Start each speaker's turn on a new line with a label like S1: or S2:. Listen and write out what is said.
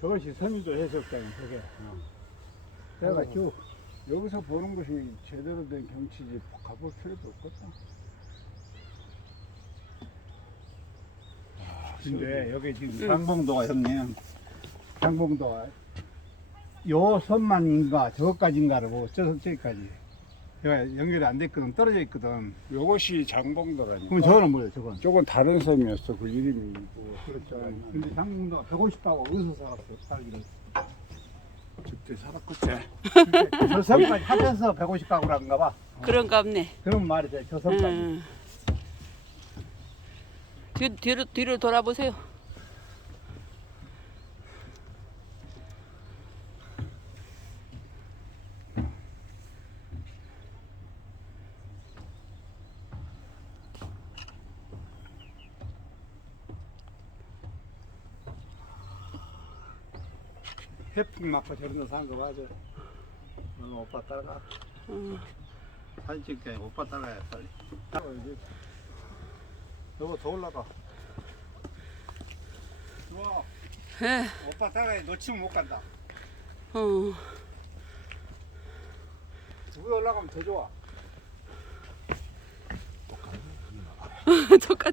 S1: 저것이 섬유도 해수욕장이 저게. 내가 쭉 여기서 보는 것이 제대로 된 경치지 가볼 필요도 없거든. 근데 여기 지금 장봉도가 형님, 장봉도가 요 선만인가 저것까지인가를 뭐 저기까지 여기가 연결이 안 됐거든. 떨어져 있거든.
S2: 요것이 장봉도라니까.
S1: 그럼 저거는 뭐예요? 저건?
S2: 저건 다른 섬이었어. 그 이름이 뭐.
S1: 그렇죠. 근데 장봉도가 150가구 어디서 살았어요? 살기를.
S2: 그때 살았겠지.
S1: 저 섬까지 합쳐서 150가구란가 봐.
S3: 그런가 보네.
S1: 그런 말이 돼. 저 섬까지.
S3: 뒤로 돌아보세요.
S1: 해풍 맞고 저런 데 사는 거 맞아. 오늘 오빠 따라가. 사진 찍게 오빠 따라가야 빨리. 여보 더 올라가. 좋아.
S3: 예.
S1: 오빠 따라가야 놓치면 못 간다. 위에 올라가면 더 좋아.
S3: 똑같아.